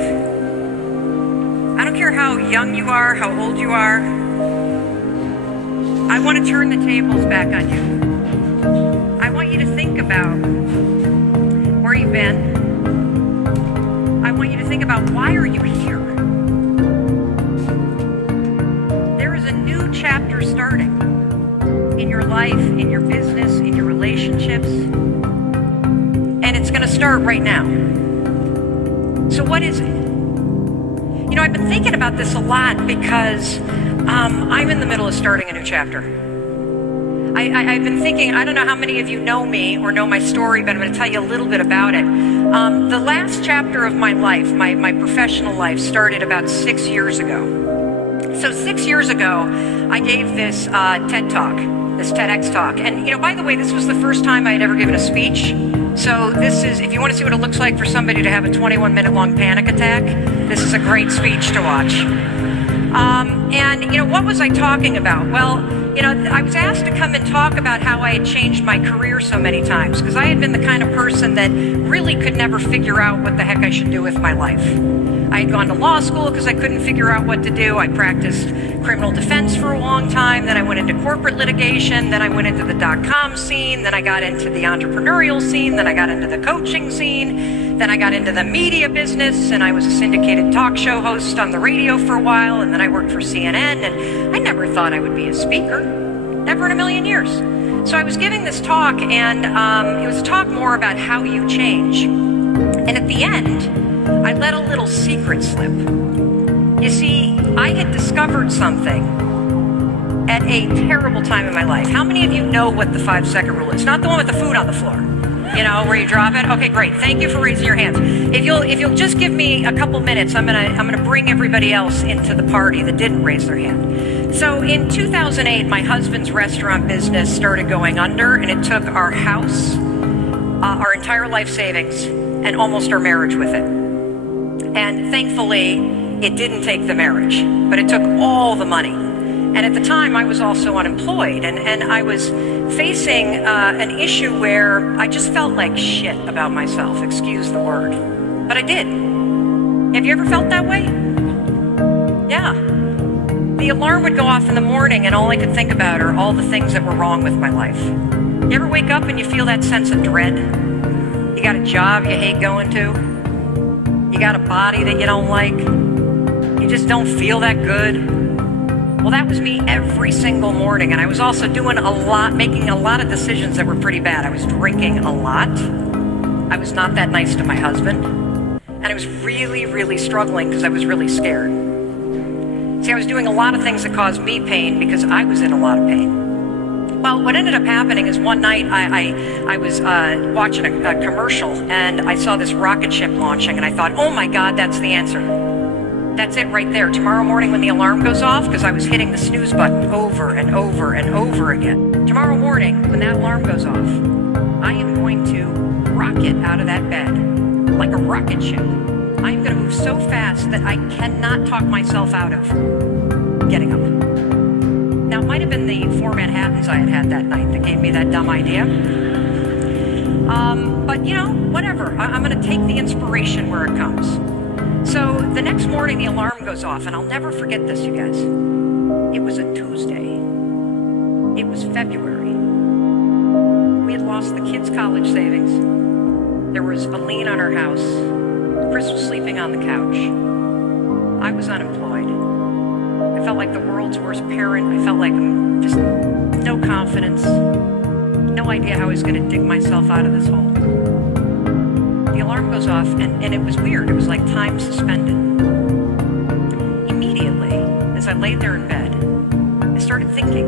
I don't care how young you are, how old you are. I want to turn the tables back on you. I want you to think about where you've been. I want you to think about, why are you here? There is a new chapter starting in your life, in your business, in your relationships, and it's going to start right now. So what is it? You know, I've been thinking about this a lot because I'm in the middle of starting a new chapter. I've been thinking, I don't know how many of you know me or know my story, but I'm going to tell you a little bit about it. The last chapter of my life, my professional life, started about 6 years ago. So 6 years ago, I gave this TED Talk, this TEDx talk. And, you know, by the way, this was the first time I had ever given a speech. So this is, if you want to see what it looks like for somebody to have a 21-minute long panic attack, this is a great speech to watch. And, you know, what was I talking about? Well, you know, I was asked to come and talk about how I had changed my career so many times, because I had been the kind of person that really could never figure out what the heck I should do with my life. I had gone to law school because I couldn't figure out what to do. I practiced criminal defense for a long time. Then I went into corporate litigation. Then I went into the .com scene. Then I got into the entrepreneurial scene. Then I got into the coaching scene. Then I got into the media business, and I was a syndicated talk show host on the radio for a while. And then I worked for CNN, and I never thought I would be a speaker. Never in a million years. So I was giving this talk, and it was a talk more about how you change. And at the end, I let a little secret slip. You see, I had discovered something at a terrible time in my life. How many of you know what the 5-second rule is? Not the one with the food on the floor, you know, where you drop it. Okay, great. Thank you for raising your hands. If you'll just give me a couple minutes, I'm gonna bring everybody else into the party that didn't raise their hand. So in 2008, my husband's restaurant business started going under, and it took our house, our entire life savings, and almost our marriage with it. And thankfully, it didn't take the marriage, but it took all the money. And at the time, I was also unemployed, and I was facing an issue where I just felt like shit about myself, excuse the word. But I did. Have you ever felt that way? Yeah. The alarm would go off in the morning, and all I could think about are all the things that were wrong with my life. You ever wake up and you feel that sense of dread? You got a job you hate going to? You got a body that you don't like? You just don't feel that good? Well, that was me every single morning. And I was also doing making a lot of decisions that were pretty bad. I was drinking a lot. I was not that nice to my husband. And I was really, really struggling because I was really scared. See, I was doing a lot of things that caused me pain because I was in a lot of pain. Well, what ended up happening is one night I was watching a commercial, and I saw this rocket ship launching, and I thought, oh my God, that's the answer. That's it right there. Tomorrow morning when the alarm goes off, because I was hitting the snooze button over and over and over again. Tomorrow morning when that alarm goes off, I am going to rocket out of that bed like a rocket ship. I am going to move so fast that I cannot talk myself out of getting up. Now, it might have been the 4 Manhattans I had that night that gave me that dumb idea. But, you know, whatever. I'm going to take the inspiration where it comes. So the next morning, the alarm goes off, and I'll never forget this, you guys. It was a Tuesday. It was February. We had lost the kids' college savings. There was a lien on our house. Chris was sleeping on the couch. I was unemployed. I felt like the world's worst parent. I felt like just no confidence, no idea how I was going to dig myself out of this hole. The alarm goes off, and it was weird. It was like time suspended. Immediately, as I laid there in bed, I started thinking.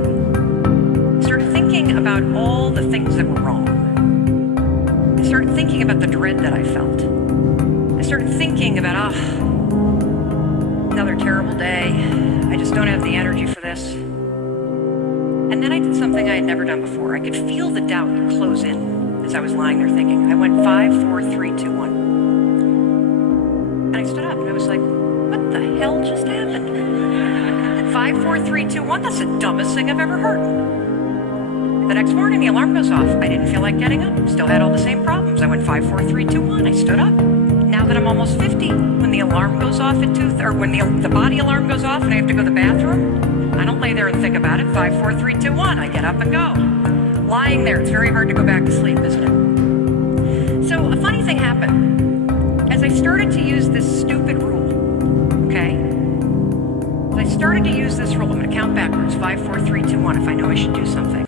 I started thinking about all the things that were wrong. I started thinking about the dread that I felt. I started thinking about, another terrible day. I just don't have the energy for this. And then I did something I had never done before. I could feel the doubt close in as I was lying there thinking. I went 5, 4, 3, 2, 1. And I stood up and I was like, what the hell just happened? 5, 4, 3, 2, 1, that's the dumbest thing I've ever heard. The next morning, the alarm goes off. I didn't feel like getting up. Still had all the same problems. I went 5, 4, 3, 2, 1. I stood up. Now that I'm almost 50, when the alarm goes off at 2, or when the body alarm goes off and I have to go to the bathroom, I don't lay there and think about it. 5, 4, 3, 2, 1. I get up and go. Lying there, it's very hard to go back to sleep, isn't it? So a funny thing happened. As I started to use this stupid rule, okay? As I started to use this rule, I'm going to count backwards. 5, 4, 3, 2, 1, if I know I should do something.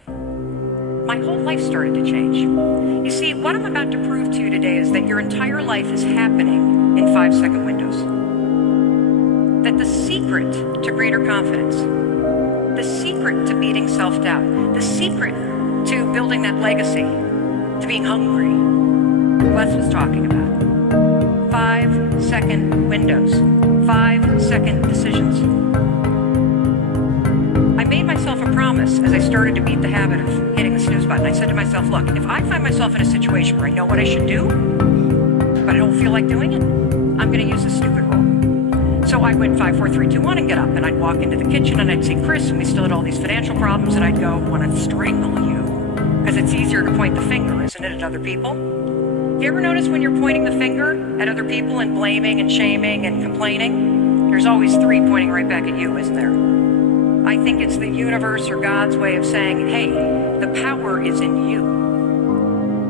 My whole life started to change. You see, what I'm about to prove to you today is that your entire life is happening in 5-second windows. That the secret to greater confidence, the secret to beating self-doubt, the secret to building that legacy, to being hungry, Wes was talking about. 5-second windows, 5-second decisions. I made myself a promise as I started to beat the habit of hitting the snooze button. I said to myself, look, if I find myself in a situation where I know what I should do, but I don't feel like doing it, I'm going to use this stupid rule. So I went 5, 4, 3, 2, 1 and get up, and I'd walk into the kitchen and I'd see Chris, and we still had all these financial problems, and I'd go, I want to strangle you. Because it's easier to point the finger, isn't it, at other people? You ever notice when you're pointing the finger at other people and blaming and shaming and complaining, there's always 3 pointing right back at you, isn't there? I think it's the universe or God's way of saying, hey, the power is in you.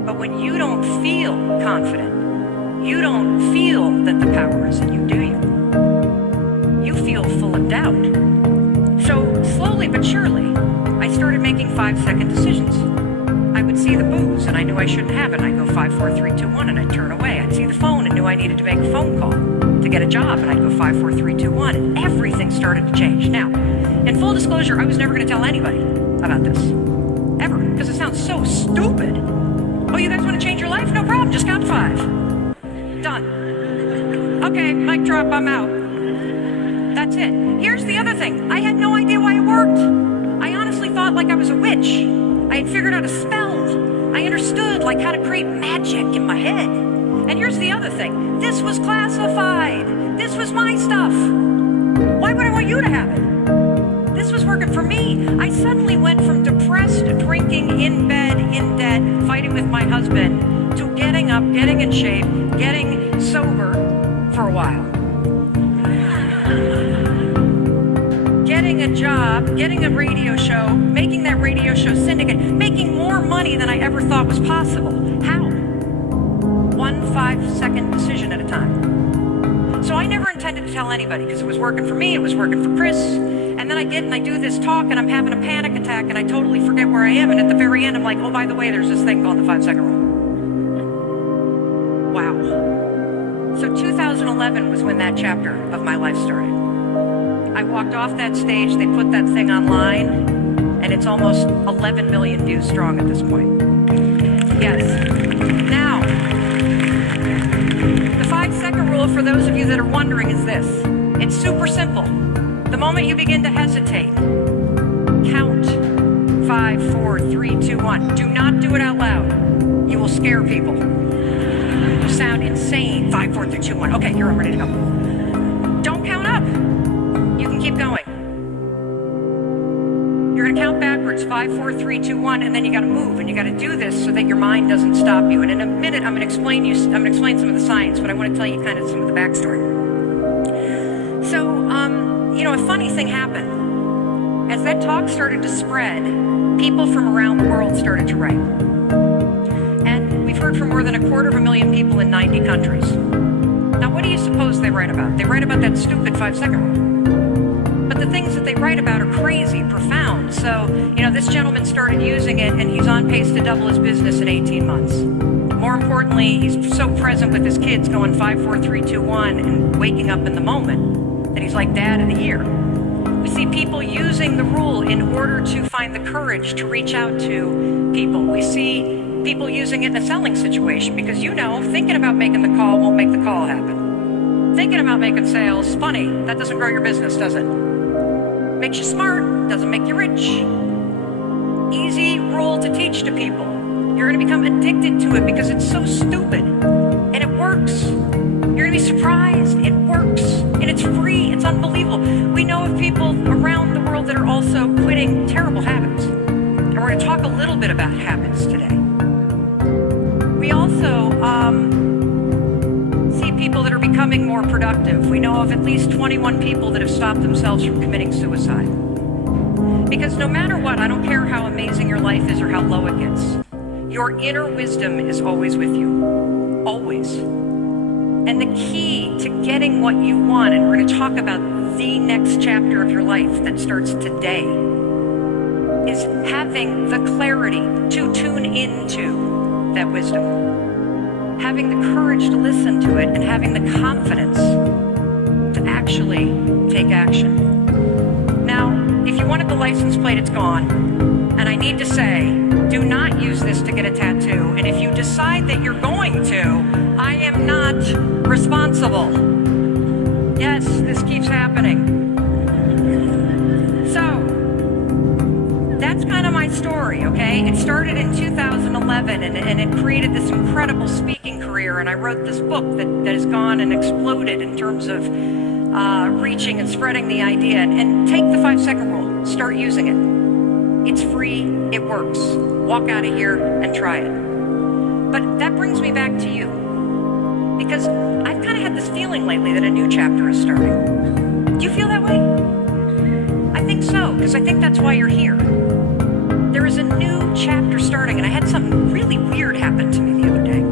But when you don't feel confident, you don't feel that the power is in you, do you? You feel full of doubt. So slowly but surely, I started making 5-second decisions. I would see the booze and I knew I shouldn't have it. I'd go 5, 4, 3, 2, 1 and I'd turn away. I'd see the phone and knew I needed to make a phone call to get a job, and I'd go 5, 4, 3, 2, 1, and everything started to change. Now, in full disclosure, I was never going to tell anybody about this. Ever. Because it sounds so stupid. Oh, you guys want to change your life? No problem. Just count 5. Done. Okay, mic drop. I'm out. That's it. Here's the other thing. I had no idea why it worked. I honestly thought like I was a witch. I had figured out a spell. I understood like how to create magic in my head. And here's the other thing. This was classified. This was my stuff. Why would I want you to have it? This was working for me. I suddenly went from depressed, drinking, in bed, in debt, fighting with my husband, to getting up, getting in shape, getting sober for a while. Getting a job, getting a radio show, making that radio show syndicate, making more money than I ever thought was possible. How? 1 5-second decision at a time. So I never intended to tell anybody because it was working for me, it was working for Chris. And then I get and I do this talk and I'm having a panic attack and I totally forget where I am. And at the very end, I'm like, oh, by the way, there's this thing called the 5-second rule. Wow. So 2011 was when that chapter of my life started. I walked off that stage, they put that thing online, and it's almost 11 million views strong at this point. Yes. Now, the 5-second rule, for those of you that are wondering, is this. It's super simple. The moment you begin to hesitate, count 5, 4, 3, 2, 1. Do not do it out loud. You will scare people. You sound insane. 5, 4, 3, 2, 1. Okay, you're ready to go. Don't count up. You can keep going. You're going to count backwards, 5, 4, 3, 2, 1, and then you got to move, and you got to do this so that your mind doesn't stop you. And in a minute, I'm going to explain some of the science, but I want to tell you kind of some of the backstory. So, a funny thing happened. As that talk started to spread, people from around the world started to write. And we've heard from more than 250,000 people in 90 countries. Now, what do you suppose they write about? They write about that stupid 5-second rule. But the things that they write about are crazy, profound. So, this gentleman started using it, and he's on pace to double his business in 18 months. More importantly, he's so present with his kids going 5, 4, 3, 2, 1, and waking up in the moment that he's like dad of the year. We see people using the rule in order to find the courage to reach out to people. We see people using it in a selling situation because thinking about making the call won't make the call happen. Thinking about making sales is funny. That doesn't grow your business, does it? Makes you smart, doesn't make you rich. Easy rule to teach to people. You're going to become addicted to it because it's so stupid. And it works. You're going to be surprised. It works. And it's free. It's unbelievable. We know of people around the world that are also quitting terrible habits. And we're going to talk a little bit about habits today. We also see people that becoming more productive. We know of at least 21 people that have stopped themselves from committing suicide. Because no matter what, I don't care how amazing your life is or how low it gets, your inner wisdom is always with you. Always. And the key to getting what you want, and we're going to talk about the next chapter of your life that starts today, is having the clarity to tune into that wisdom. Having the courage to listen to it and having the confidence to actually take action. Now, if you wanted the license plate, it's gone. And I need to say, do not use this to get a tattoo. And if you decide that you're going to, I am not responsible. Yes, this keeps happening. So, that's kind of my story, okay? It started in 2011 and it created this incredible speaking career. And I wrote this book that has gone and exploded in terms of reaching and spreading the idea. And take the 5-second rule. Start using it. It's free. It works. Walk out of here and try it. But that brings me back to you. Because I've kind of had this feeling lately that a new chapter is starting. Do you feel that way? I think so, because I think that's why you're here. There is a new chapter starting, and I had something really weird happen to me the other day.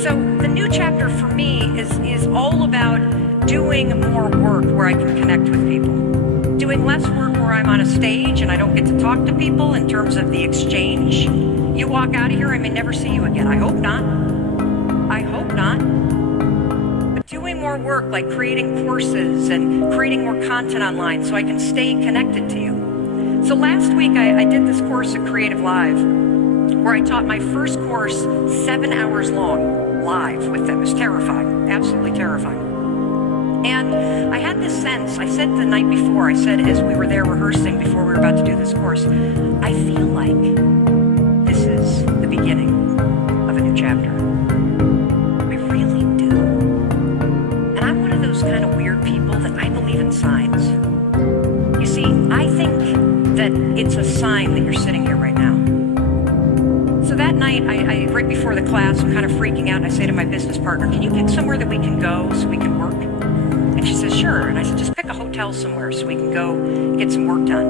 So the new chapter for me is all about doing more work where I can connect with people. Doing less work where I'm on a stage and I don't get to talk to people in terms of the exchange. You walk out of here, I may never see you again. I hope not. I hope not. But doing more work like creating courses and creating more content online so I can stay connected to you. So last week I did this course at Creative Live where I taught my first course 7 hours long live with them. It was terrifying, absolutely terrifying. And I had this sense, I said the night before, I said as we were there rehearsing before we were about to do this course, I feel like this is the beginning of a new chapter. I really do. And I'm one of those kind of weird people that I believe in signs. You see, I think that it's a sign that you're sitting here right now. So that night, I right before the class, I'm kind of freaking out, and I say to my business partner, can you pick somewhere that we can go so we can work? And she says, sure. And I said, just pick a hotel somewhere so we can go get some work done.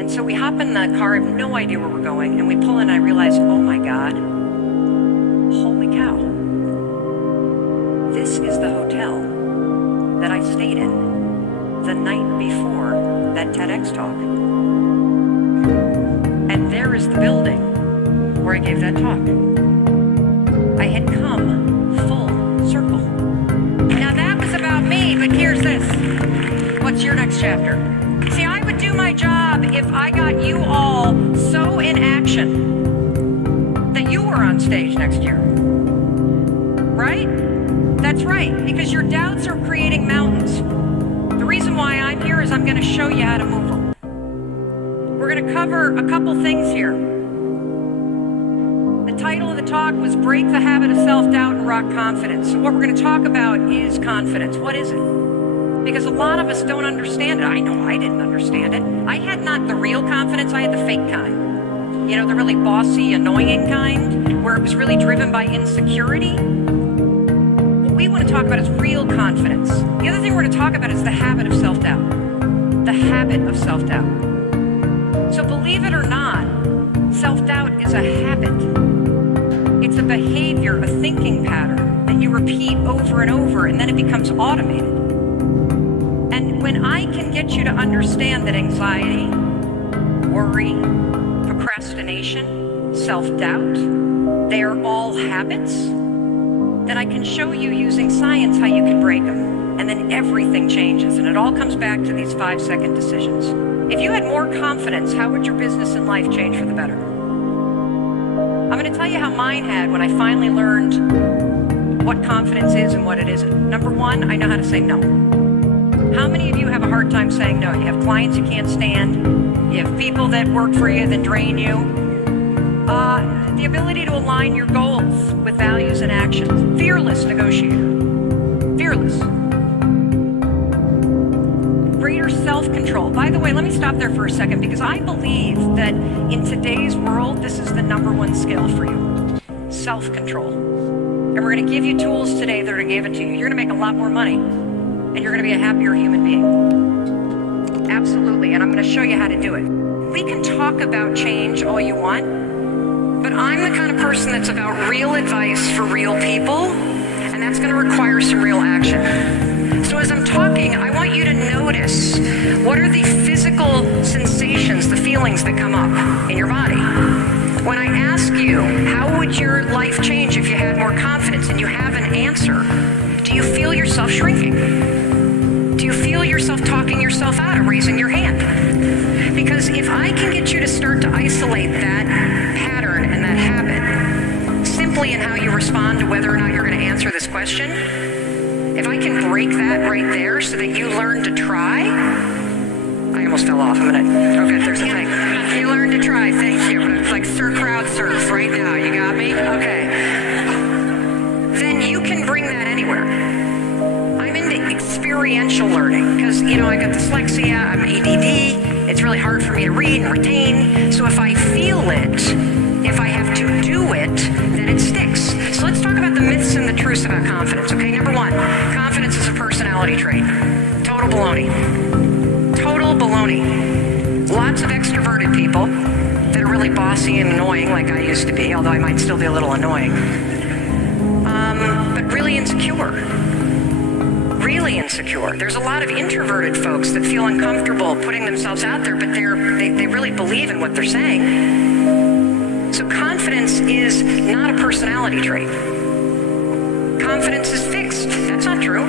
And so we hop in the car, I have no idea where we're going, and we pull in, and I realize, oh my God, holy cow. This is the hotel that I stayed in the night before that TEDx talk. And there is the building where I gave that talk. I had come full circle. Now that was about me, but here's this. What's your next chapter? See, I would do my job if I got you all so in action that you were on stage next year. Right? That's right, because your doubts are creating mountains. The reason why I'm here is I'm going to show you how to move them. We're going to cover a couple things here. The title of the talk was Break the Habit of Self-Doubt and Rock Confidence. So what we're going to talk about is confidence. What is it? Because a lot of us don't understand it. I know I didn't understand it. I had not the real confidence, I had the fake kind. You know, the really bossy, annoying kind, where it was really driven by insecurity. What we want to talk about is real confidence. The other thing we're going to talk about is the habit of self-doubt. The habit of self-doubt. So believe it or not, self-doubt is a habit. It's a behavior, a thinking pattern that you repeat over and over, and then it becomes automated. And when I can get you to understand that anxiety, worry, procrastination, self-doubt, they are all habits, then I can show you using science how you can break them. And then everything changes, and it all comes back to these 5-second decisions. If you had more confidence, how would your business and life change for the better? I'm going to tell you how mine had when I finally learned what confidence is and what it isn't. Number one, I know how to say no. How many of you have a hard time saying no? You have clients you can't stand. You have people that work for you that drain you. The ability to align your goals with values and actions. Fearless negotiator. Fearless. Greater self-control. By the way, let me stop there for a second because I believe that in today's world, this is the number one skill for you. Self-control. And we're going to give you tools today that are going to give it to you. You're going to make a lot more money, and you're going to be a happier human being. Absolutely, and I'm going to show you how to do it. We can talk about change all you want, but I'm the kind of person that's about real advice for real people, and that's going to require some real action. So as I'm talking, I want you to notice what are the physical sensations, the feelings that come up in your body. When I ask you, how would your life change if you had more confidence, and you have an answer, do you feel yourself shrinking? Do you feel yourself talking yourself out of raising your hand? Because if I can get you to start to isolate that pattern and that habit simply in how you respond to whether or not you're going to answer this question, if I can break that right there so that you learn to try, I almost fell off a minute. Okay, there's a thing. You learn to try, thank you. But it's like crowd surf right now, you got me? Okay. Then you can bring that anywhere. I'm into experiential learning because, I got dyslexia, I'm ADD, it's really hard for me to read and retain. So if I feel it, if I have to do it, then it sticks. So let's talk about the myths and the truths about confidence, okay? Number one, confidence is a personality trait. Total baloney. Total baloney. Lots of extroverted people that are really bossy and annoying like I used to be, although I might still be a little annoying. But really insecure. Really insecure. There's a lot of introverted folks that feel uncomfortable putting themselves out there, but they really believe in what they're saying. So confidence is not a personality trait. Confidence is fixed. That's not true.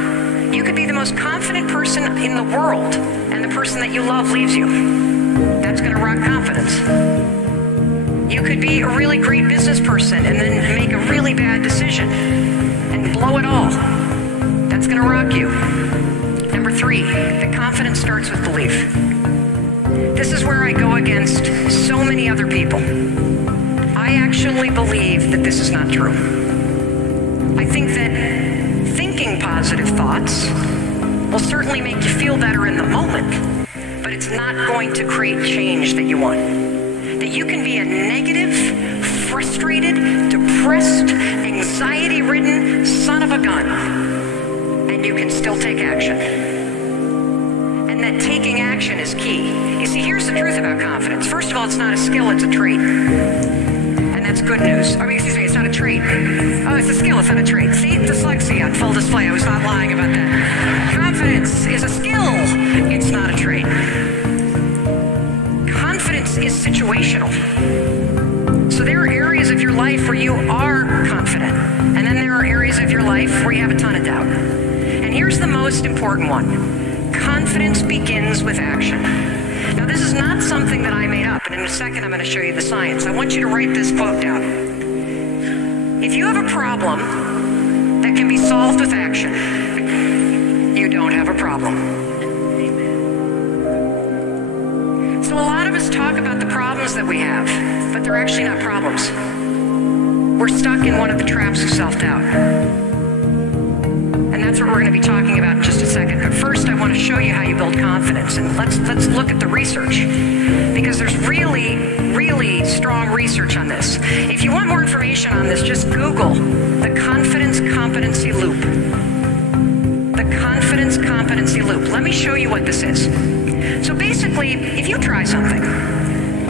You could be the most confident person in the world, and the person that you love leaves you. That's going to rock confidence. You could be a really great business person and then make a really bad decision and blow it all. That's going to rock you. Number three, the confidence starts with belief. This is where I go against so many other people. I actually believe that this is not true. I think that thinking positive thoughts will certainly make you feel better in the moment, but it's not going to create change that you want. That you can be a negative, frustrated, depressed, anxiety-ridden son of a gun, and you can still take action. And that taking action is key. You see, here's the truth about confidence. First of all, it's not a skill, it's a trait. And that's good news. It's not a trait. Oh, it's a skill, it's not a trait. See, dyslexia on full display. I was not lying about that. Confidence is a skill, it's not a trait. Confidence is situational. So there are areas of your life where you are confident, and then there are areas of your life where you have a ton of doubt. And here's the most important one. Confidence begins with action. Now, this is not something that I made up, and in a second I'm going to show you the science. I want you to write this quote down. If you have a problem that can be solved with action, you don't have a problem. So a lot of us talk about the problems that we have, but they're actually not problems. We're stuck in one of the traps of self-doubt. And that's what we're going to be talking about in just a second. But first, I want to show you how you build confidence. And let's look at the research, because there's really, really strong research on this. If you want more information on this, just Google the confidence competency loop. The confidence competency loop. Let me show you what this is. So basically, if you try something,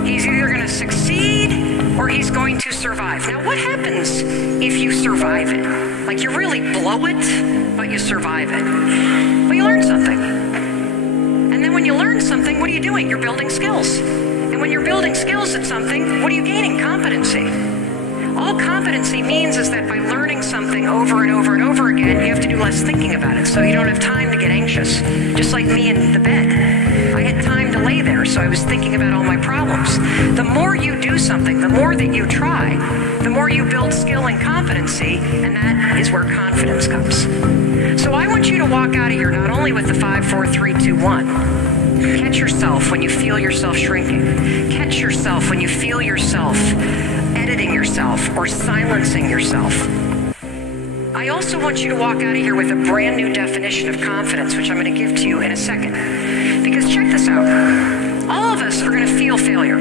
he's either going to succeed or he's going to survive. Now, what happens if you survive it? Like you really blow it, but you survive it. Well, you learn something. And then when you learn something, what are you doing? You're building skills. And when you're building skills at something, what are you gaining? Competency. All competency means is that by learning something over and over and over again, you have to do less thinking about it. So you don't have time to get anxious. Just like me in the bed. I had time to lay there, so I was thinking about all my problems. The more you do something, the more that you try, the more you build skill and competency, and that is where confidence comes. So I want you to walk out of here not only with the 5, 4, 3, 2, 1. Catch yourself when you feel yourself shrinking. Catch yourself when you feel yourself editing yourself or silencing yourself. I also want you to walk out of here with a brand new definition of confidence, which I'm going to give to you in a second. Because check this out. All of us are going to feel failure.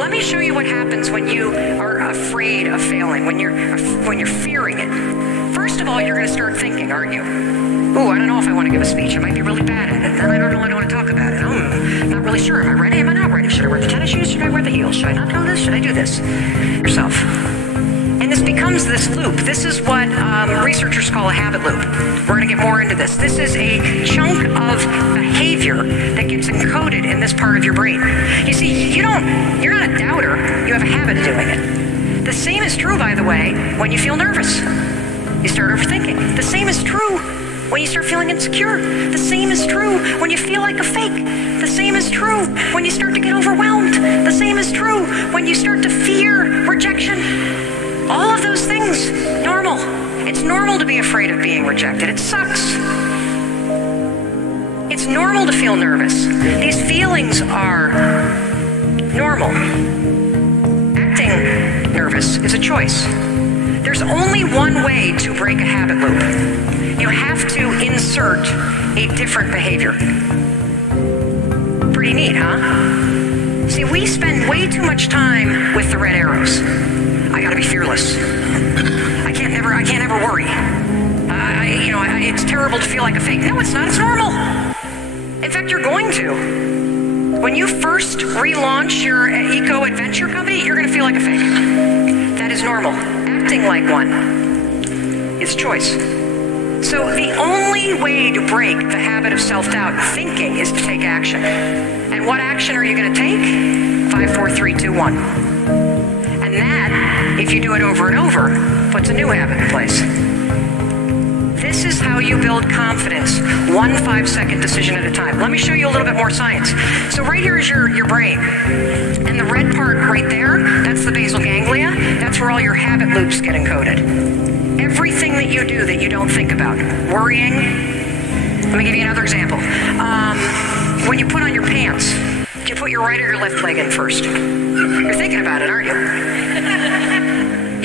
Let me show you what happens when you are afraid of failing, when you're fearing it. First of all, you're going to start thinking, aren't you? Ooh, I don't know if I want to give a speech. I might be really bad at it. Then I don't want to talk about it. Not really sure. Am I ready? Am I not ready? Should I wear the tennis shoes? Should I wear the heels? Should I not do this? Should I do this? Yourself. And this becomes this loop. This is what researchers call a habit loop. We're going to get more into this. This is a chunk of behavior that gets encoded in this part of your brain. You see, you're not a doubter. You have a habit of doing it. The same is true, by the way, when you feel nervous. You start overthinking. The same is true when you start feeling insecure. The same is true when you feel like a fake. The same is true when you start to get overwhelmed. The same is true when you start to fear rejection. All of those things, normal. It's normal to be afraid of being rejected. It sucks. It's normal to feel nervous. These feelings are normal. Acting nervous is a choice. There's only one way to break a habit loop. You have to insert a different behavior. Pretty neat, huh? See, we spend way too much time with the red arrows. I gotta be fearless. I can't ever worry. It's terrible to feel like a fake. No, it's not. It's normal. In fact, you're going to. When you first relaunch your eco-adventure company, you're gonna feel like a fake. That is normal. Acting like one is choice. So the only way to break the habit of self-doubt thinking is to take action. And what action are you going to take? 5, 4, 3, 2, 1. And that, if you do it over and over, puts a new habit in place. This is how you build confidence, 1 5-second decision at a time. Let me show you a little bit more science. So right here is your brain. And the red part right there, that's the basal ganglia. That's where all your habit loops get encoded. Everything that you do that you don't think about. Worrying. Let me give you another example. When you put on your pants, do you put your right or your left leg in first? You're thinking about it, aren't you?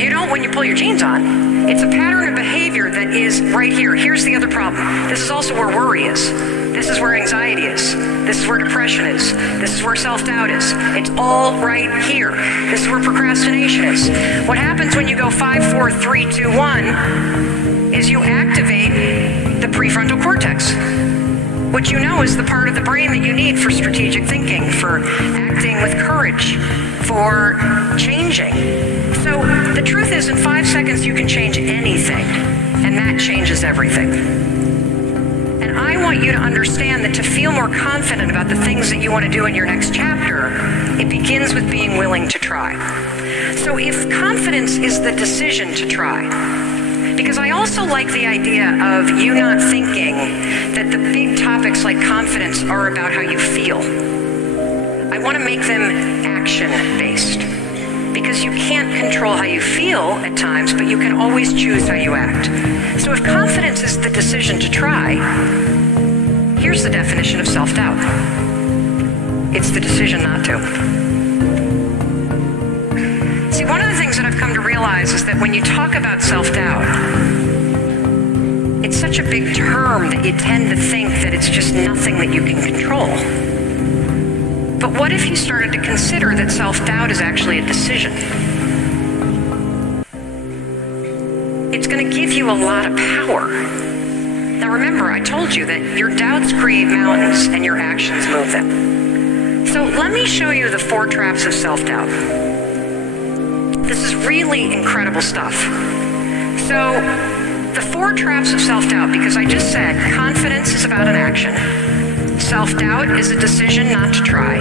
You don't when you pull your jeans on. It's a pattern of behavior that is right here. Here's the other problem. This is also where worry is. This is where anxiety is. This is where depression is. This is where self-doubt is. It's all right here. This is where procrastination is. What happens when you go 5, 4, 3, 2, 1 is you activate the prefrontal cortex, which you know is the part of the brain that you need for strategic thinking, for acting with courage, for changing. So the truth is, in 5 seconds, you can change anything, and that changes everything. And I want you to understand that to feel more confident about the things that you want to do in your next chapter, it begins with being willing to try. So if confidence is the decision to try, because I also like the idea of you not thinking that the big topics like confidence are about how you feel. I want to make them action-based, because you can't control how you feel at times, but you can always choose how you act. So if confidence is the decision to try, here's the definition of self-doubt. It's the decision not to. See, one of the things that I've come to realize is that when you talk about self-doubt, it's such a big term that you tend to think that it's just nothing that you can control. But what if you started to consider that self-doubt is actually a decision? It's going to give you a lot of power. Now remember, I told you that your doubts create mountains and your actions move them. So let me show you the 4 traps of self-doubt. This is really incredible stuff. So the 4 traps of self-doubt, because I just said confidence is about an action. Self-doubt is a decision not to try.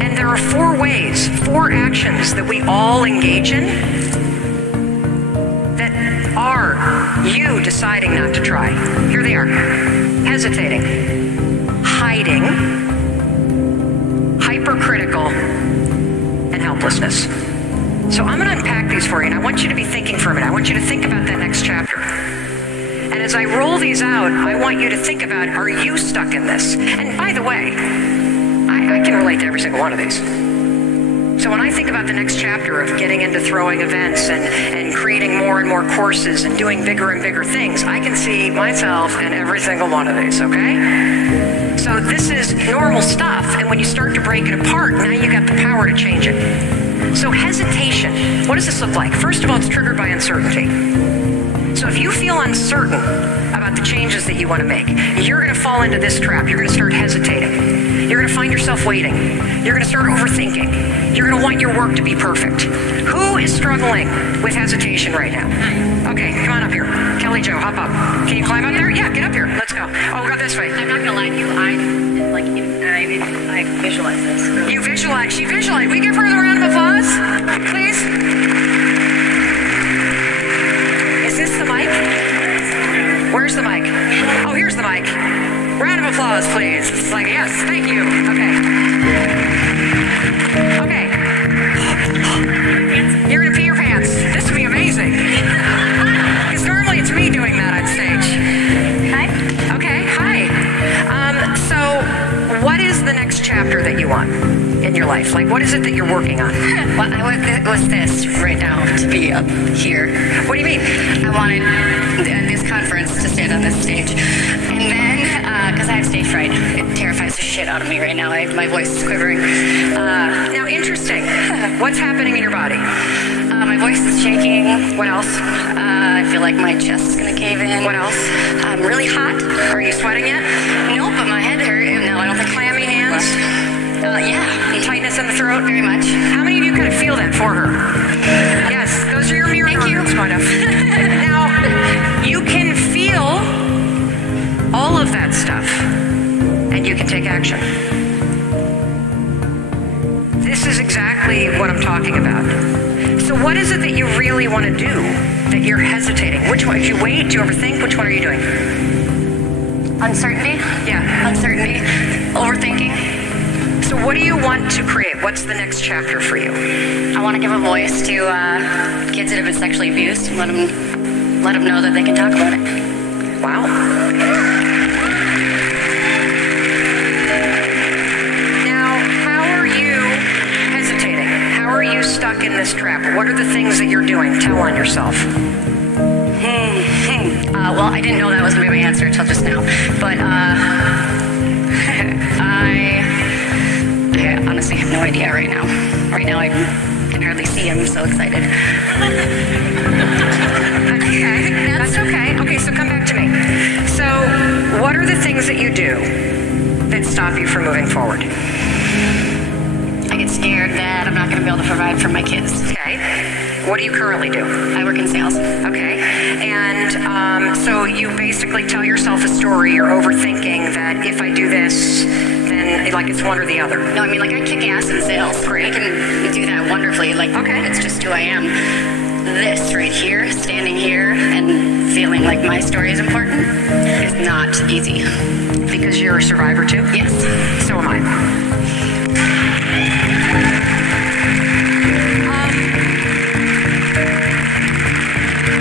And there are 4 ways, 4 actions that we all engage in that are you deciding not to try. Here they are. Hesitating, hiding, hypercritical, and helplessness. So I'm going to unpack these for you, and I want you to be thinking for a minute. I want you to think about that next chapter. And as I roll these out, I want you to think about, are you stuck in this? And by the way, I can relate to every single one of these. So when I think about the next chapter of getting into throwing events and creating more and more courses and doing bigger and bigger things, I can see myself in every single one of these, okay? So this is normal stuff, and when you start to break it apart, now you got the power to change it. So hesitation, what does this look like? First of all, it's triggered by uncertainty. So if you feel uncertain about the changes that you want to make, you're going to fall into this trap. You're going to start hesitating. You're going to find yourself waiting. You're going to start overthinking. You're going to want your work to be perfect. Who is struggling with hesitation right now? Okay, come on up here. Kelly Jo, hop up. Can you climb up there? Yeah, get up here. Let's go. Oh, we'll go this way. I'm not gonna lie to you. I visualize this. You visualize. She visualized. We give her a round of applause, please. Is this the mic? Where's the mic? Oh, here's the mic. Round of applause, please. It's like, yes, thank you. Okay. You're gonna pee your pants. This would be amazing. Because normally it's me doing that on stage. Hi. Okay, hi. So what is the next chapter that you want in your life? Like, what is it that you're working on? Well, it was this right now, to be up here. What do you mean? I wanted this conference to stand on this stage. And then, because I have stage fright, it terrifies the shit out of me right now. My voice is quivering. Now, interesting. What's happening in your body? My voice is shaking. What else? I feel like my chest is going to cave in. What else? I'm really hot. Are you sweating yet? Nope, but my head hurt. No, I don't think Clammy hands? Yeah. Tightness in the throat? Very much. How many of you kind of feel that for her? Yes, those are your mirror neurons, kind of. Now, you can feel all of that stuff, and you can take action. This is exactly what I'm talking about. So what is it that you really want to do that you're hesitating? Which one? If you wait, do you overthink? Which one are you doing? Uncertainty. Yeah. Uncertainty. Overthinking. So what do you want to create? What's the next chapter for you? I want to give a voice to kids that have been sexually abused and let them know that they can talk about it. Wow. Now, how are you hesitating? How are you stuck in this trap? What are the things that you're doing? Tell on yourself. Well, I didn't know that was going to be my answer until just now. But I honestly have no idea right now. Right now, I can hardly see him. I'm so excited. Okay, that's okay. Okay, so come back to me. So, what are the things that you do that stop you from moving forward? I get scared that I'm not going to be able to provide for my kids. Okay. What do you currently do? I work in sales. Okay. And so you basically tell yourself a story, you're overthinking that if I do this, then like it's one or the other. No, I mean, like, I kick ass in sales. Great. I can do that wonderfully. Like, okay. It's just who I am. This right here, standing here and feeling like my story is important, is not easy. Because you're a survivor too? Yes. So am I.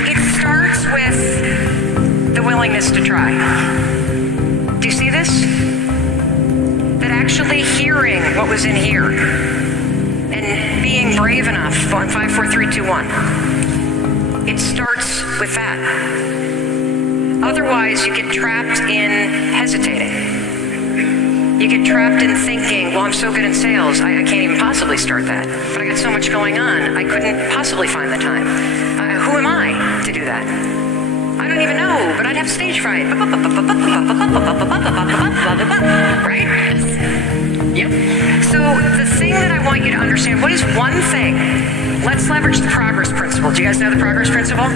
It starts with the willingness to try. Do you see this? That actually hearing what was in here and being brave enough, going 5, 4, 3, 2, 1. It starts with that. Otherwise, you get trapped in hesitating. You get trapped in thinking, well, I'm so good in sales, I can't even possibly start that. But I got so much going on, I couldn't possibly find the time. Who am I to do that? I don't even know, but I'd have stage fright. Right? Yep. So the thing that I want you to understand, what is one thing? Let's leverage the progress principle. Do you guys know the progress principle?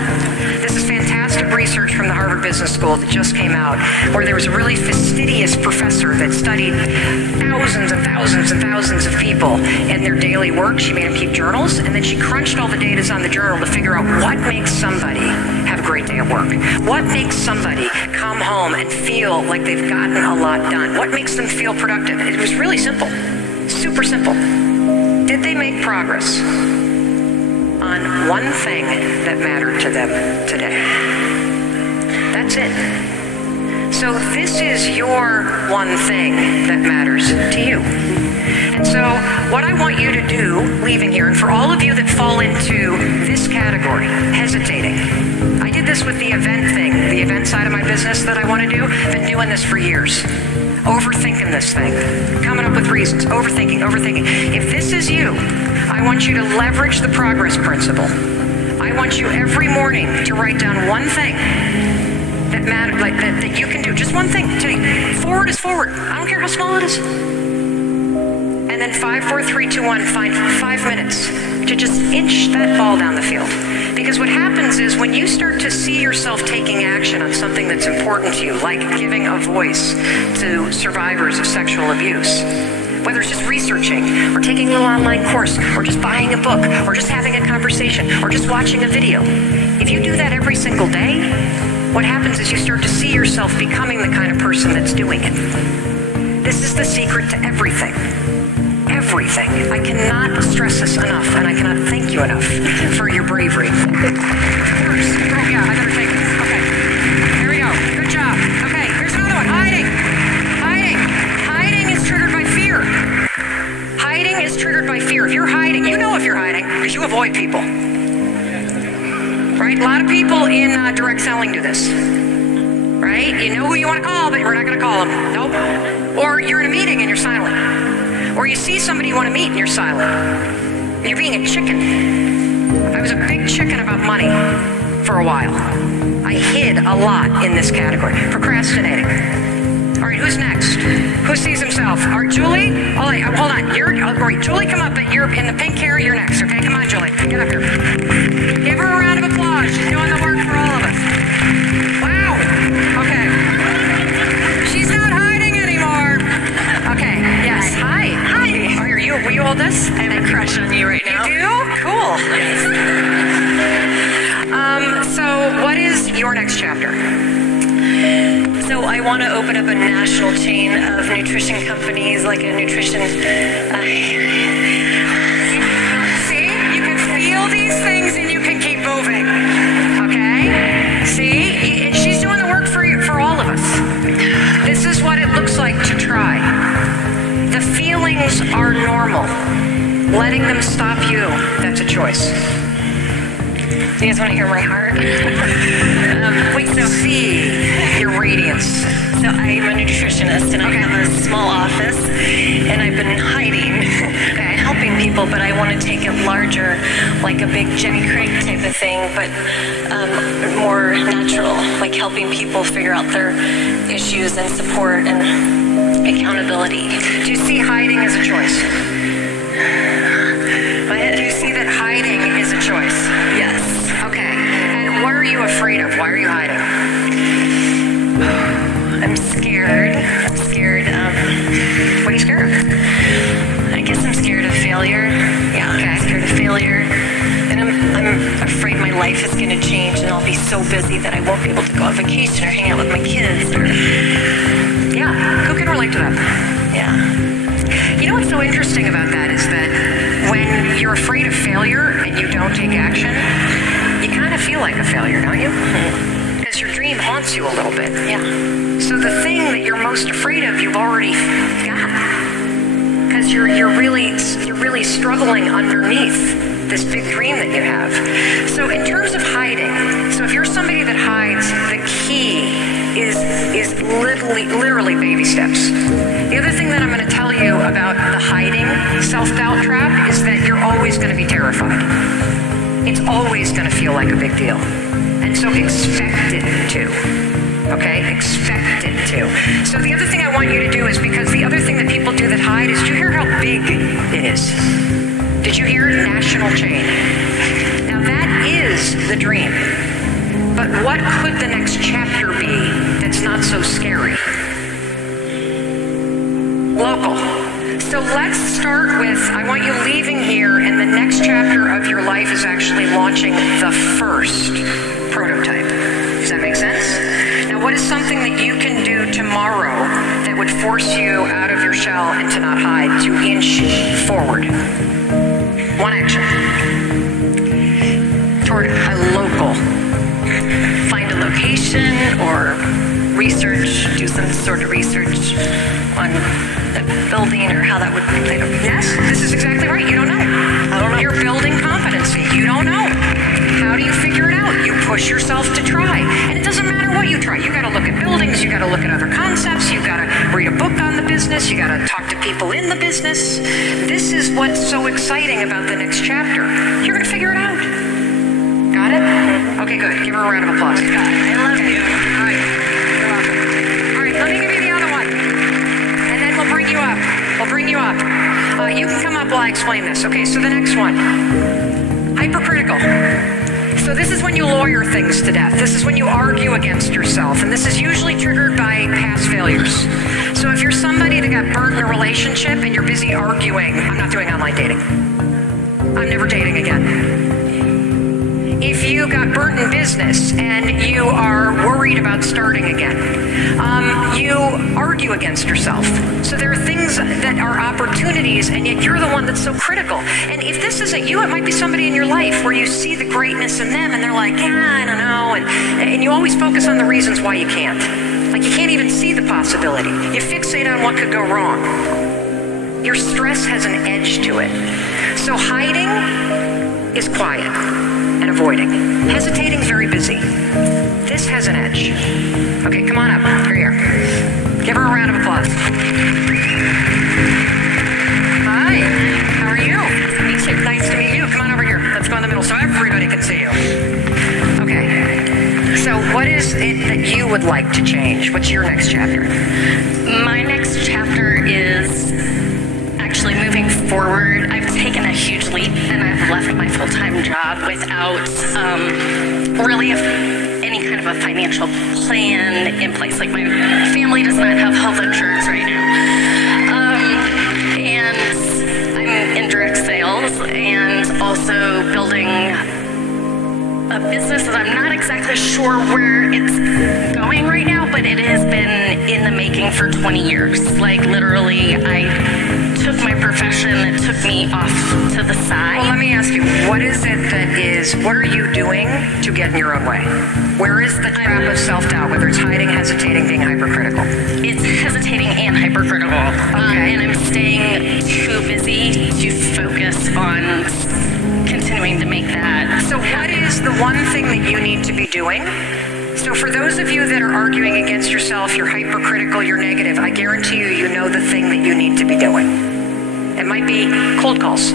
This is fantastic research from the Harvard Business School that just came out, where there was a really fastidious professor that studied thousands and thousands and thousands of people and their daily work. She made them keep journals, and then she crunched all the data on the journal to figure out what makes somebody have a great day at work. What makes somebody come home and feel like they've gotten a lot done? What makes them feel productive? It was really simple, super simple. Did they make progress on one thing that mattered to them today? That's it. So this is your one thing that matters to you. And so what I want you to do, leaving here, and for all of you that fall into this category, hesitating. I did this with the event thing, the the event side of my business that I want to do. I've been doing this for years. Overthinking this thing, coming up with reasons, overthinking. If this is you, I want you to leverage the progress principle. I want you every morning to write down one thing that matters, like that you can do. Just one thing today. Forward is forward. I don't care how small it is. And then 5, 4, 3, 2, 1, find 5 minutes to just inch that ball down the field. Because what happens is when you start to see yourself taking action on something that's important to you, like giving a voice to survivors of sexual abuse, whether it's just researching or taking a little online course or just buying a book or just having a conversation or just watching a video, if you do that every single day, what happens is you start to see yourself becoming the kind of person that's doing it. This is the secret to everything. Everything. I cannot stress this enough, and I cannot thank you enough for your bravery. Of course. Oh, yeah, I better take this. Okay. Here we go. Good job. Okay, here's another one. Hiding. Hiding is triggered by fear. Hiding is triggered by fear. If you're hiding, you know if you're hiding, because you avoid people. Right? A lot of people in direct selling do this. Right? You know who you want to call, but you're not going to call them. Nope. Or you're in a meeting and you're silent. Or you see somebody you want to meet and you're silent. You're being a chicken. I was a big chicken about money for a while. I hid a lot in this category. Procrastinating. All right, who's next? Who sees himself? All right, Julie? Oh, wait, hold on. All right, Julie, come up. But you're in the pink hair. You're next, okay? Come on, Julie. Get up here. Give her a round of applause. She's doing the work for all of us. Wow. Okay. She's not hiding anymore. Okay. Yes. Hi. Oh, will you hold this? I have a crush on you right now. You do? Cool. Yes. So what is your next chapter? So I want to open up a national chain of nutrition companies, like a nutrition... See? You can feel these things and you can keep moving. Okay? See? And she's doing the work for all of us. This is what it looks like to try. The feelings are normal. Letting them stop you, that's a choice. Do you guys want to hear my heart? See your radiance. So I'm a nutritionist and I have a small office and I've been hiding and helping people, but I want to take it larger, like a big Jenny Craig type of thing, but more natural, like helping people figure out their issues and support and accountability. Do you see hiding as a choice? Do you see that hiding is a choice? Yes. Okay. And what are you afraid of? Why are you hiding? I'm scared. What are you scared of? I guess I'm scared of failure. Yeah, okay. I'm scared of failure. And I'm afraid my life is going to change and I'll be so busy that I won't be able to go on vacation or hang out with my kids. Yeah, who can relate to that? Yeah. You know what's so interesting about that is that when you're afraid of failure and you don't take action, you kind of feel like a failure, don't you? Because your dream haunts you a little bit. Yeah. So the thing that you're most afraid of, you've already got. Because you're really struggling underneath this big dream that you have. So in terms of hiding, so if you're somebody that hides, the key is literally baby steps. The other thing that I'm going to tell you about the hiding self-doubt trap is that you're always going to be terrified. It's always going to feel like a big deal. And so expect it to. Okay? Expect it to. So the other thing I want you to do is, because the other thing that people do that hide is, do you hear how big it is? Did you hear national chain? Now that is the dream. But what could the next chapter be that's not so scary? Local. So let's start with, I want you leaving here, and the next chapter of your life is actually launching the first prototype. Does that make sense? Now, what is something that you can do tomorrow that would force you out of your shell and to not hide, to inch forward? One action. Toward a local. Find a location or research, do some sort of research on the building or how that would play. Yes, this is exactly right. You don't know. I don't know. You're building competency. You don't know. How do you figure it out? You push yourself to try. And it doesn't matter what you try. You got to look at buildings, you got to look at other concepts, you got to read a book on the business, you got to talk to people in the business. This is what's so exciting about the next chapter. You're going to figure it out. Got it? Okay, good. Give her a round of applause. I love you. All right. You're welcome. All right, let me give you the other one. And then we'll bring you up. You can come up while I explain this. Okay, so the next one. Hypercritical. So this is when you lawyer things to death. This is when you argue against yourself. And this is usually triggered by past failures. So if you're somebody that got burnt in a relationship and you're busy arguing, I'm not doing online dating. I'm never dating again. If you got burnt in business and you are worried about starting again, you argue against yourself. So there are things that are opportunities, and yet you're the one that's so critical. And if this isn't you, it might be somebody in your life where you see the greatness in them and they're like, I don't know. And you always focus on the reasons why you can't. Like you can't even see the possibility. You fixate on what could go wrong. Your stress has an edge to it. So hiding is quiet and avoiding. Hesitating is very busy. This has an edge. Okay, come on up. Here. Give her a round of applause. Hi, how are you? Nice to meet you. Come on over here. Let's go in the middle so everybody can see you. Okay. So what is it that you would like to change? What's your next chapter? My next chapter is actually moving forward. I've taken a huge leap and I've left my full-time job without really any kind of a financial plan in place. Like my family does not have health insurance right now. And I'm in direct sales and also building a business that I'm not exactly sure where it's going right now, but it has been in the making for 20 years. Like literally, I took my profession that took me off to the side. Well, let me ask you, what are you doing to get in your own way? Where is the trap of self-doubt, whether it's hiding, hesitating, being hypercritical? It's hesitating and hypercritical. Okay. And I'm staying too busy to focus on continuing to make that. So what is the one thing that you need to be doing? So for those of you that are arguing against yourself, you're hypercritical, you're negative, I guarantee you, you know the thing that you need to be doing. It might be cold calls.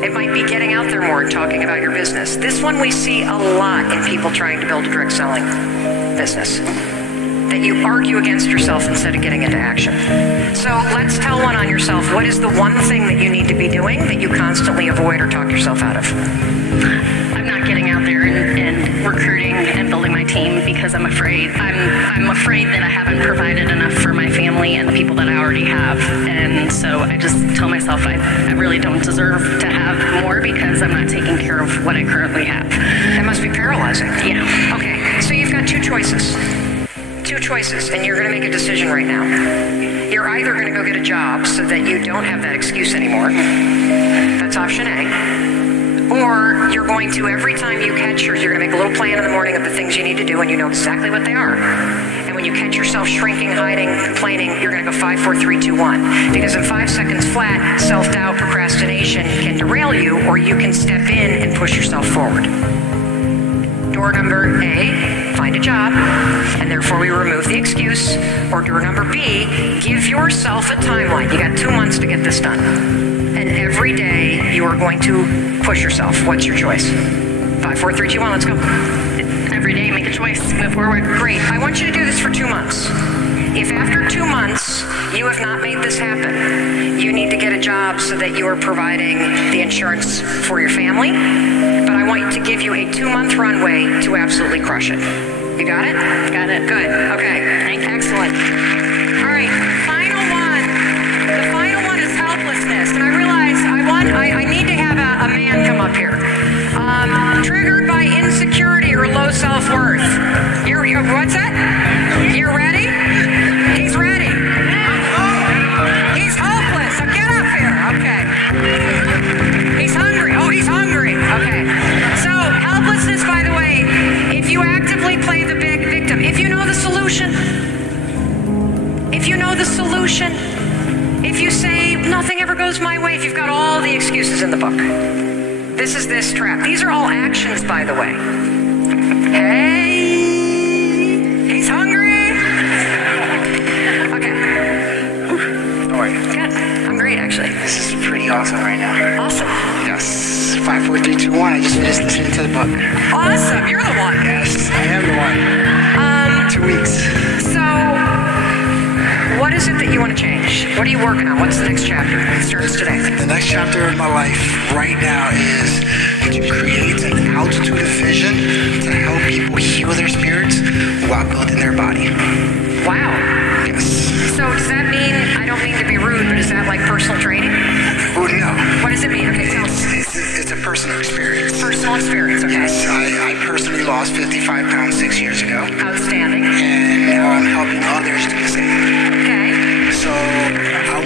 It might be getting out there more and talking about your business. This one we see a lot in people trying to build a direct selling business. That you argue against yourself instead of getting into action. So let's tell one on yourself, what is the one thing that you need to be doing that you constantly avoid or talk yourself out of? I'm not getting out there and recruiting and building my team because I'm afraid. I'm afraid that I haven't provided enough for my family and the people that I already have. And so I just tell myself I really don't deserve to have more because I'm not taking care of what I currently have. That must be paralyzing. Yeah. Okay, so you've got two choices, and you're going to make a decision right now. You're either going to go get a job so that you don't have that excuse anymore. That's option A. Or you're going to, every time you catch you're going to make a little plan in the morning of the things you need to do, and you know exactly what they are. And when you catch yourself shrinking, hiding, complaining, you're going to go 5, 4, 3, 2, 1. Because in 5 seconds flat, self-doubt, procrastination can derail you, or you can step in and push yourself forward. Door number A, find a job, and therefore we remove the excuse. Or door number B, give yourself a timeline. You got 2 months to get this done. And every day you are going to push yourself. What's your choice? 5, 4, 3, 2, 1, let's go. Every day, make a choice, move forward. Great, I want you to do this for 2 months. If after 2 months you have not made this happen, you need to get a job so that you are providing the insurance for your family. But I want to give you a 2-month runway to absolutely crush it. You got it? Got it. Good, okay, excellent. All right, final one. The final one is helplessness. And I realize I need to have a man come up here. Triggered by insecurity or low self-worth. What's that? You're ready? He's ready. He's hopeless. So get up here. Okay. He's hungry. Oh, he's hungry. Okay. So helplessness, by the way, if you actively play the big victim, if you know the solution, if you say nothing ever goes my way, if you've got all the excuses in the book, this is this trap. These are all actions, by the way. Hey, he's hungry. Okay. How are you? Good. I'm great, actually. This is pretty awesome right now. Awesome. Yes. 5, 4, 3, 2, 1. I just finished listening to the book. Awesome. You're the one. Yes, I am the one. 2 weeks. So, what is it that you want to change? What are you working on? What's the next chapter? It starts today. The next chapter of my life right now is to create an altitude of vision to help people heal their spirits while building their body. Wow. Yes. So does that mean, I don't mean to be rude, but is that like personal training? Oh, no. What does it mean? Okay, tell me. It's a personal experience. Personal experience, okay. Yes, I personally lost 55 pounds 6 years ago. Outstanding. And now I'm helping others do the same. Okay. So I'm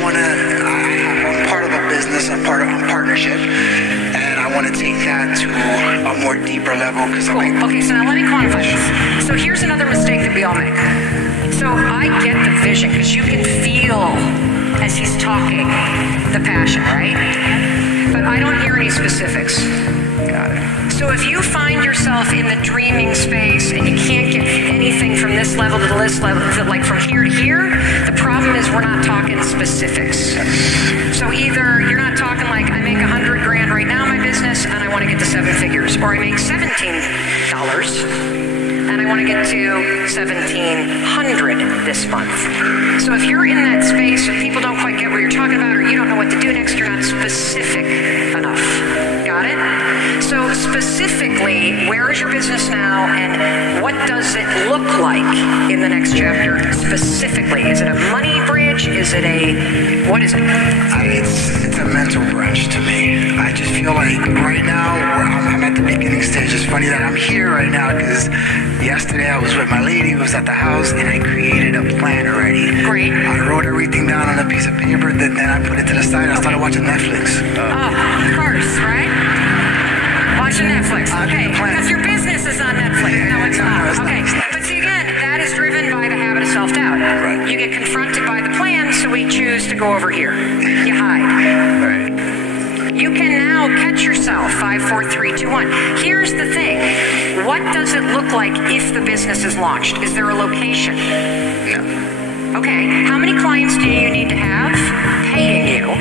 part of a business, I'm part of a partnership, and I want to take that to a more deeper level because I'm like, Okay, so now let me quantify this. So here's another mistake that we all make. So I get the vision because you can feel as he's talking the passion, right? But I don't hear any specifics. got it. So if you find yourself in the dreaming space and you can't get anything from this level to this level, like from here to here, the problem is we're not talking specifics. So either you're not talking like I make $100 grand right now in my business and I want to get to 7 figures, or I make $17 and I want to get to $1,700 this month. So if you're in that space and people don't quite get what you're talking about, or you don't know what to do next, you're not specific enough. Got it? So specifically, where is your business now and what does it look like in the next chapter specifically? Is it a money bridge? Is it what is it? It's a mental bridge to me. I just feel like right now I'm at the beginning stage. It's funny that I'm here right now because yesterday I was with my lady who was at the house and I created a plan already. Great. I wrote everything down on a piece of paper, then I put it to the side. I started watching Netflix. Of course, right? Watching Netflix. Okay, because your business is on Netflix. No, it's not. Okay, but see again, that is driven by the habit of self-doubt. Right. You get confronted by the plan, so we choose to go over here. You hide. Right. You can now catch yourself. 5, 4, 3, 2, 1. Here's the thing. What does it look like if the business is launched? Is there a location? No. Okay. How many clients do you need to have paying you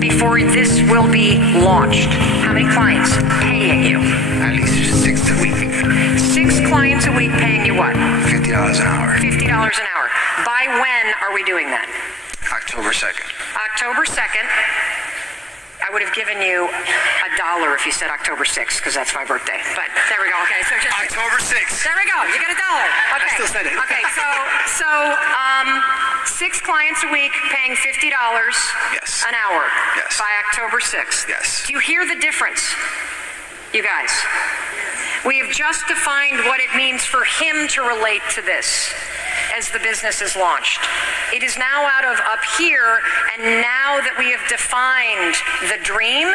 before this will be launched? How many clients paying you? At least 6 a week. 6 clients a week paying you what? $50 an hour. $50 an hour. By when are we doing that? October 2nd. October 2nd. I would have given you $1 if you said October 6th, because that's my birthday. But there we go. Okay, so just October 6th. there we go. You get $1. Okay. I still said it. Okay, so 6 clients a week paying $50 Yes. an hour Yes. by October 6th. Yes. Do you hear the difference, you guys? We have just defined what it means for him to relate to this as the business is launched. It is now out of up here, and now that we have defined the dream,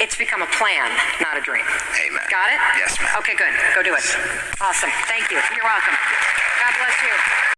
it's become a plan, not a dream. Amen. Got it? Yes, ma'am. Okay, good. Go do it. Awesome. Thank you. You're welcome. God bless you.